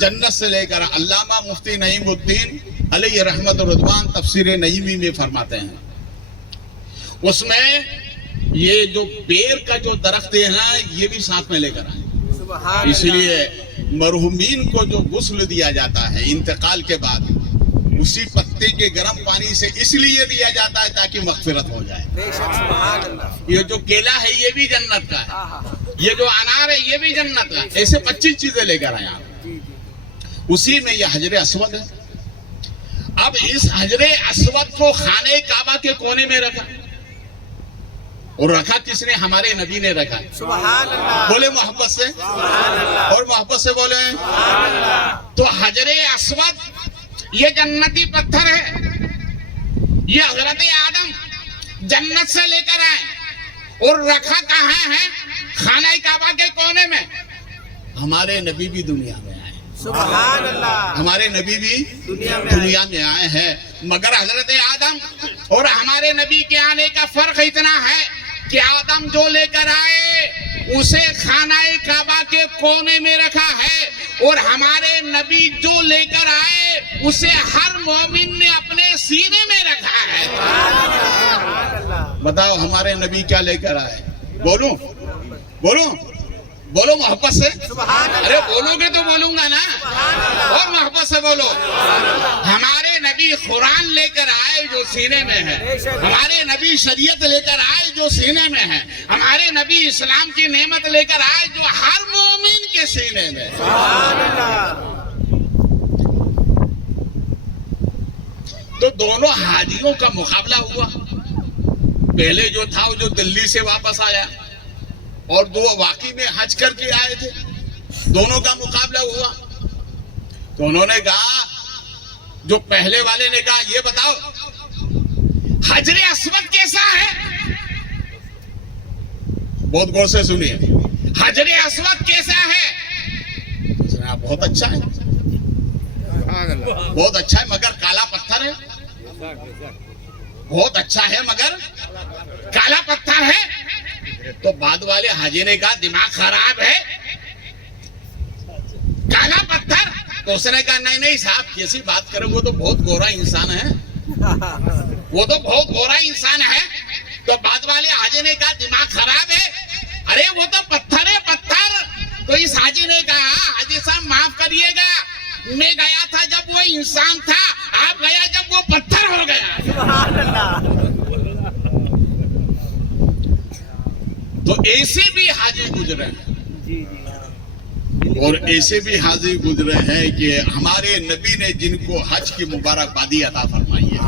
جنت سے لے کر. علامہ مفتی نعیم الدین علیہ رحمت الرضوان تفسیر نعیمی میں فرماتے ہیں, اس میں یہ جو بیر کا جو درخت ہے نا یہ بھی ساتھ میں لے کر آئے. سبحان اس اللہ. لیے مرحومین کو جو غسل دیا جاتا ہے انتقال کے بعد, اسی پتے کے گرم پانی سے اس لیے دیا جاتا ہے تاکہ مغفرت ہو جائے. بے شک. سبحان اللہ. یہ جو کیلا ہے یہ بھی جنت کا ہے, آہا. یہ جو انار ہے یہ بھی جنت کا ہے. ایسے 25 چیزیں لے کر آئے آپ. جی جی. اسی میں یہ حجر اسود ہے. اب اس حجر اسود کو خانے کعبہ کے کونے میں رکھا, اور رکھا کس نے؟ ہمارے نبی نے رکھا. سبحان اللہ. بولے محبت سے, سبحان اللہ. اور محبت سے بولے. سبحان اللہ. تو حجر اسود یہ جنتی پتھر ہے, یہ حضرت آدم جنت سے لے کر آئے, اور رکھا کہاں ہے؟ خانہ کعبہ کے کونے میں. ہمارے نبی بھی دنیا میں آئے, سبحان اللہ. ہمارے نبی بھی دنیا میں دنیا میں آئے ہیں, مگر حضرت آدم اور ہمارے نبی کے آنے کا فرق اتنا ہے کہ آدم جو لے کر آئے اسے خانہ کعبہ کے کونے میں رکھا ہے, اور ہمارے نبی جو لے کر آئے اسے ہر مومن نے اپنے سینے میں رکھا ہے. سبحان اللہ. بتاؤ ہمارے نبی کیا لے کر آئے؟ بولوں بولوں بولو محبت سے. سبحان اللہ. ارے بولو گے تو بولوں گا نا, اور محبت سے بولو. ہمارے نبی قرآن لے کر آئے جو سینے میں ہے, ہمارے نبی شریعت لے کر آئے جو سینے میں ہے, ہمارے نبی اسلام کی نعمت لے کر آئے جو ہر مومن کے سینے میں ہے. سبحان اللہ. تو دونوں حاجیوں کا مقابلہ ہوا. پہلے جو تھا وہ جو دلی سے واپس آیا, اور دو واقعی میں حج کر کے آئے تھے, دونوں کا مقابلہ ہوا. تو انہوں نے کہا, جو پہلے والے نے کہا یہ بتاؤ حجر اسود کیسا ہے؟ بہت غور سے سنیے, حجر اسود کیسا ہے؟ اس نے کہا بہت اچھا ہے, بہت اچھا ہے مگر کالا پتھر ہے. بہت اچھا ہے مگر کالا پتھر ہے. تو بعد والے حاجی نے کہا دماغ خراب ہے, کالا پتھر. تو اس نے کہا نہیں نہیں صاحب کیسی بات کریں, وہ تو بہت گورا انسان ہے, وہ تو بہت گورا انسان ہے. تو بعد والے حاجی نے کہا دماغ خراب ہے, ارے وہ تو پتھر ہے پتھر. تو اس حاجی نے کہا حاجی صاحب معاف کریے گا, میں گیا تھا جب وہ انسان تھا, آپ گیا جب وہ پتھر ہو گیا. سبحان اللہ. تو ایسے بھی حاجی گزرے ہیں, جی جی اور ایسے بھی حاجی گزرے ہیں کہ ہمارے نبی نے جن کو حج کی مبارکبادی عطا فرمائی ہے.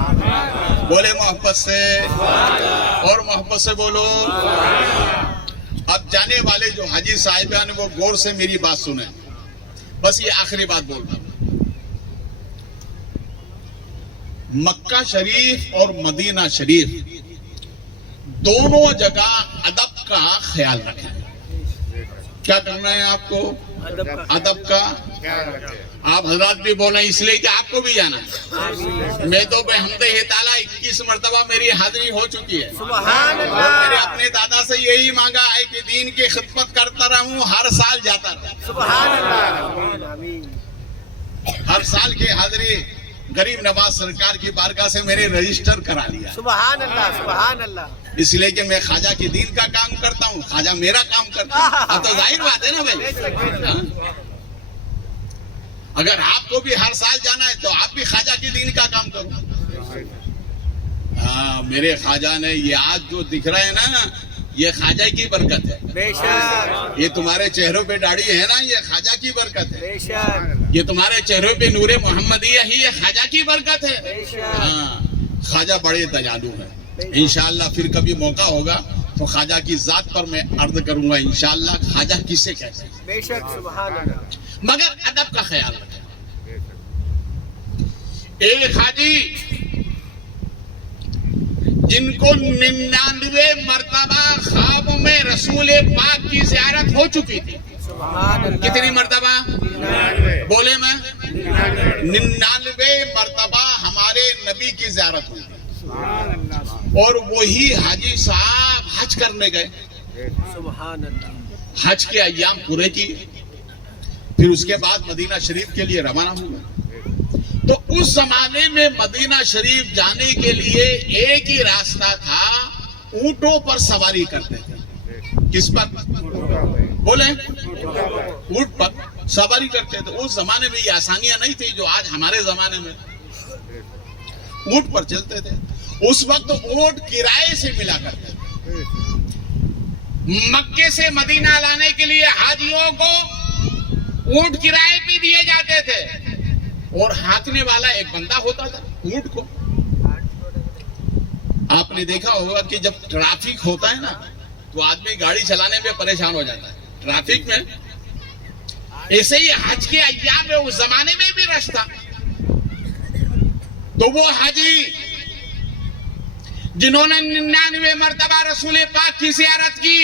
بولے محبت سے, اور محبت سے بولو. اب جانے والے جو حاجی صاحبان وہ غور سے میری بات سنیں, بس یہ آخری بات بول رہا ہوں. مکہ شریف اور مدینہ شریف دونوں جگہ ادب کا خیال رکھیں. کیا کرنا ہے آپ کو؟ ادب کا. آپ حضرات بھی بولیں اس لیے کہ آپ کو بھی جانا ہے. میں تو بحمدہ تعالیٰ 21 مرتبہ میری حاضری ہو چکی ہے. سبحان اور اللہ. میرے اپنے دادا سے یہی مانگا ہے کہ دین کی خدمت کرتا رہوں, ہر سال جاتا رہوں. سبحان اللہ. آمین. ہر سال کی حاضری غریب نواز سرکار کی بارگاہ سے میرے رجسٹر کرا لیا. سبحان اللہ. سبحان اللہ. اس لیے کہ میں خواجہ کے دین کا کام کرتا ہوں, خواجہ میرا کام کرتا ہے. اب تو ظاہر بات ہے نا بھائی. اگر آپ کو بھی ہر سال جانا ہے تو آپ بھی خواجہ کے دین کا کام کرو. ہاں, میرے خواجہ نے یہ آج جو دکھ رہا ہے نا, یہ خواجہ کی برکت ہے. بے شک. یہ تمہارے چہروں پہ داڑھی ہے نا, یہ خواجہ کی برکت ہے. بے شک. یہ تمہارے چہروں پہ نور محمدیہ ہی, یہ خواجہ کی برکت ہے. بے شک. ہاں, خواجہ بڑے دیالو ہیں. انشاءاللہ پھر کبھی موقع ہوگا تو خواجہ کی ذات پر میں عرض کروں گا انشاءاللہ خواجہ کسے کہتے ہیں. بے شک. سبحان اللہ. مگر ادب کا خیال رکھیں. ایک حاجی جن کو 99 مرتبہ خواب میں رسول پاک کی زیارت ہو چکی تھی. سبحان اللہ. کتنی مرتبہ بولے میں؟ 99 مرتبہ ہمارے نبی کی زیارت ہوئی. اور وہی حاجی صاحب حج کرنے گئے. سبحان اللہ. حج کے ایام پورے کیے, پھر اس کے بعد مدینہ شریف کے لیے روانہ ہوئے. تو اس زمانے میں مدینہ شریف جانے کے لیے ایک ہی راستہ تھا, اونٹوں پر سواری کرتے تھے. کس پر بولے؟ اونٹ پر سواری کرتے تھے. اس زمانے میں یہ آسانیاں نہیں تھی جو آج ہمارے زمانے میں. اونٹ پر چلتے تھے. اس وقت اونٹ کرائے سے ملا کرتے تھے. مکے سے مدینہ لانے کے لیے حاجیوں کو اونٹ کرائے پہ دیے جاتے تھے, اور ہانکنے والا ایک بندہ ہوتا تھا اونٹ کو. آپ نے دیکھا ہوگا کہ جب ٹریفک ہوتا ہے نا تو آدمی گاڑی چلانے میں پریشان ہو جاتا ہے ٹریفک میں. ایسے ہی حج کے ایام میں اس زمانے میں بھی رش تھا. تو وہ حاجی جنہوں نے 99 مرتبہ رسول پاک کی زیارت کی,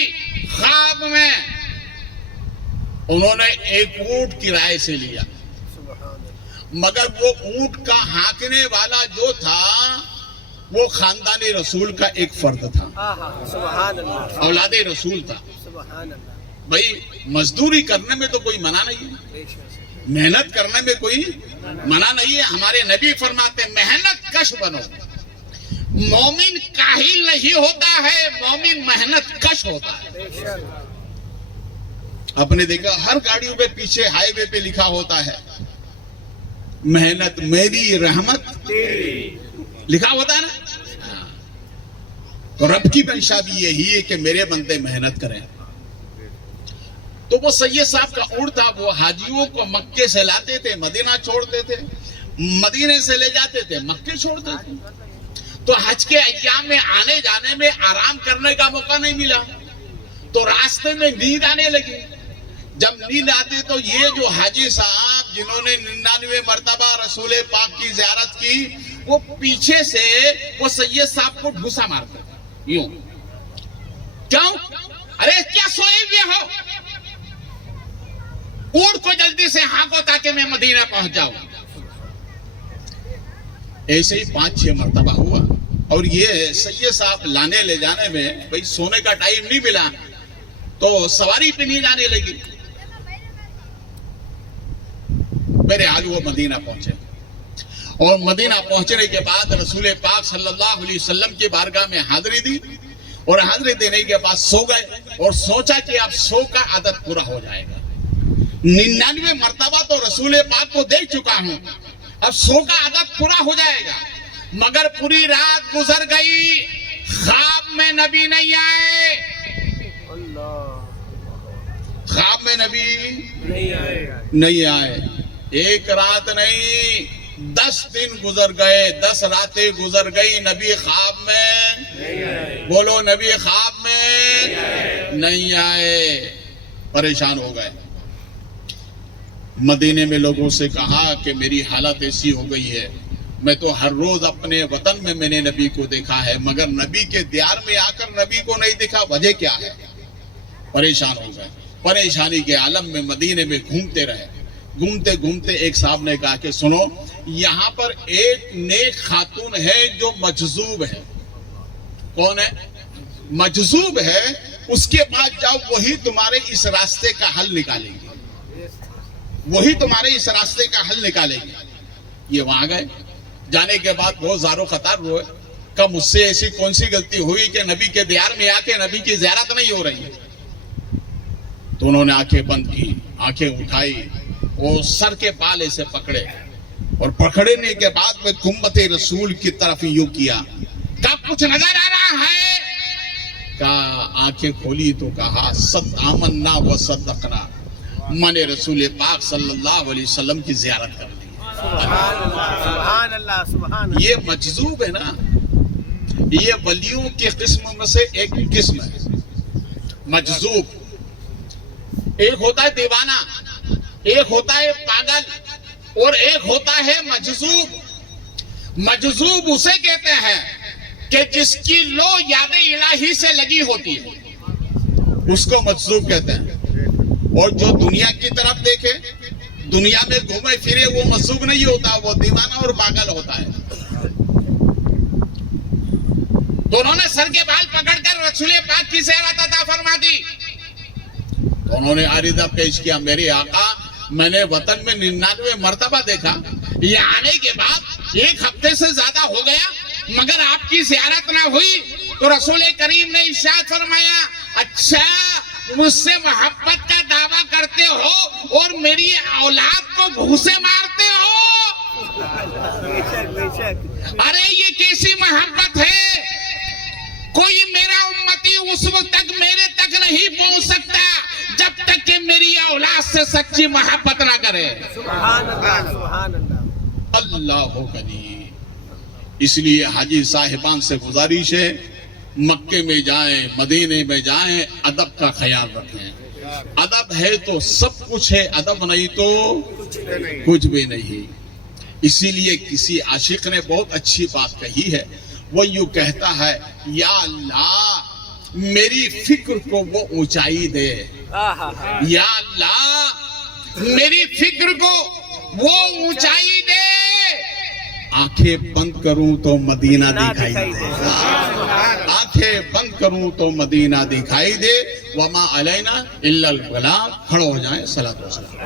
خواب میں انہوں نے ایک اونٹ کرائے سے لیا. مگر وہ اونٹ کا ہانکنے والا جو تھا وہ خاندان رسول کا ایک فرد تھا, سبحان اللہ. اولاد رسول تھا. سبحان اللہ. بھائی مزدوری کرنے میں تو کوئی منع نہیں ہے, بے شک. محنت کرنے میں کوئی منع نہیں ہے. ہمارے نبی فرماتے محنت کش بنو. مومن کاہل نہیں ہوتا ہے, مومن محنت کش ہوتا ہے. بے شک. آپ نے دیکھا ہر گاڑیوں پہ پیچھے ہائی وے پہ لکھا ہوتا ہے محنت میری رحمت تیری. لکھا ہوتا ہے نا. تو رب کی منشا بھی یہی ہے کہ میرے بندے محنت کریں. تو وہ سید صاحب کا اونٹ تھا, وہ حاجیوں کو مکے سے لاتے تھے, مدینہ چھوڑتے تھے, مدینے سے لے جاتے تھے, مکے چھوڑتے تھے. تو حج کے ایام میں آنے جانے میں آرام کرنے کا موقع نہیں ملا, تو راستے میں نیند آنے لگی. جب نیند آتے تو یہ جو حاجی صاحب جنہوں نے 99 مرتبہ رسول پاک کی زیارت کی, وہ پیچھے سے وہ سید صاحب کو ڈھوسا مارتے یوں. کیوں؟ ارے کیا سوئے ہوئے ہو, اونٹ کو جلدی سے ہانکو تاکہ میں مدینہ پہنچ جاؤں. ایسے ہی 5-6 مرتبہ ہوا. اور یہ سید صاحب لانے لے جانے میں بھئی سونے کا ٹائم نہیں ملا تو سواری پہ نیند آنے لگی. میرے آج وہ مدینہ پہنچے, اور مدینہ پہنچنے کے بعد رسول پاک صلی اللہ علیہ وسلم کی بارگاہ میں حاضری دی, اور حاضری دینے کے بعد سو گئے, اور سوچا کہ اب سو کا عادت پورا ہو جائے گا. 99 مرتبہ تو رسول پاک کو دیکھ چکا ہوں، اب 100 کا عدد پورا ہو جائے گا، مگر پوری رات گزر گئی، خواب میں نبی نہیں آئے، خواب میں نبی نہیں آئے، ایک رات نہیں 10 دن گزر گئے، 10 راتیں گزر گئی، نبی خواب میں، بولو نبی خواب میں نہیں آئے، پریشان ہو گئے۔ مدینے میں لوگوں سے کہا کہ میری حالت ایسی ہو گئی ہے، میں تو ہر روز اپنے وطن میں نے نبی کو دیکھا ہے، مگر نبی کے دیار میں آ کر نبی کو نہیں دیکھا، وجہ کیا ہے؟ پریشان ہو گئے، پریشانی کے عالم میں مدینے میں گھومتے رہے، گھومتے گھومتے ایک صاحب نے کہا کہ سنو، یہاں پر ایک نیک خاتون ہے جو مجذوب ہے۔ کون ہے؟ مجذوب ہے، اس کے پاس جاؤ، وہی تمہارے اس راستے کا حل نکالے گی، وہی تمہارے اس راستے کا حل نکالے گی۔ یہ وہاں گئے، جانے کے بعد بہت زارو خطار روئے، کہ مجھ سے ایسی کون سی غلطی ہوئی کہ نبی کے دیار میں آ کے نبی کی زیارت نہیں ہو رہی ہے۔ تو انہوں نے آنکھیں بند کی، آنکھیں اٹھائی، وہ سر کے بال ایسے پکڑے، اور پکڑنے کے بعد میں گنبد رسول کی طرف یوں کیا، کہا کچھ نظر آ رہا ہے؟ کہا آنکھیں کھولی تو کہا صد آمنا و صدقنا، میں نے رسول پاک صلی اللہ علیہ وسلم کی زیارت کر لی۔ سبحان اللہ، سبحان اللہ۔ یہ مجذوب ہے نا، یہ ولیوں کی قسم میں سے ایک قسم ہے، مجذوب۔ ایک ہوتا ہے دیوانہ، ایک ہوتا ہے پاگل، اور ایک ہوتا ہے مجذوب۔ مجذوب اسے کہتے ہیں کہ جس کی لو یاد الہی سے لگی ہوتی ہے، اس کو مجذوب کہتے ہیں۔ اور جو دنیا کی طرف دیکھے، دنیا میں گھومے پھرے، وہ مجذوب نہیں ہوتا، وہ دیوانہ اور پاگل ہوتا ہے۔ تو انہوں نے سر کے بال پکڑ کر رسول پاک کی زیارت عطا فرما دی۔ تو انہوں نے عریضہ پیش کیا، میرے آقا، میں نے وطن میں 99 مرتبہ دیکھا، یہ آنے کے بعد 1 ہفتے سے زیادہ ہو گیا، مگر آپ کی زیارت نہ ہوئی۔ تو رسول کریم نے ارشاد فرمایا، اچھا مجھ سے محبت کا دعویٰ کرتے ہو اور میری اولاد کو گھوسے مارتے ہو؟ ارے یہ کیسی محبت ہے؟ کوئی میرا امتی اس وقت تک میرے تک نہیں پہنچ سکتا جب تک کہ میری اولاد سے سچی محبت نہ کرے۔ سبحان اللہ، سبحان اللہ۔ اللہ غنی۔ اس لیے حاجی صاحبان سے گزارش ہے، مکے میں جائیں، مدینے میں جائیں، ادب کا خیال رکھیں۔ ادب ہے تو سب کچھ ہے، ادب نہیں تو کچھ بھی نہیں۔ اسی لیے کسی عاشق نے بہت اچھی بات کہی ہے، وہ یوں کہتا ہے، یا اللہ میری فکر کو وہ اونچائی دے، یا اللہ میری فکر کو وہ اونچائی دے، آنکھیں بند کروں تو مدینہ دکھائی دے، آنکھیں بند کروں تو مدینہ دکھائی دے، وما علینا الا البلاغ۔ کھڑو ہو جائیں، صلاۃ و سلام۔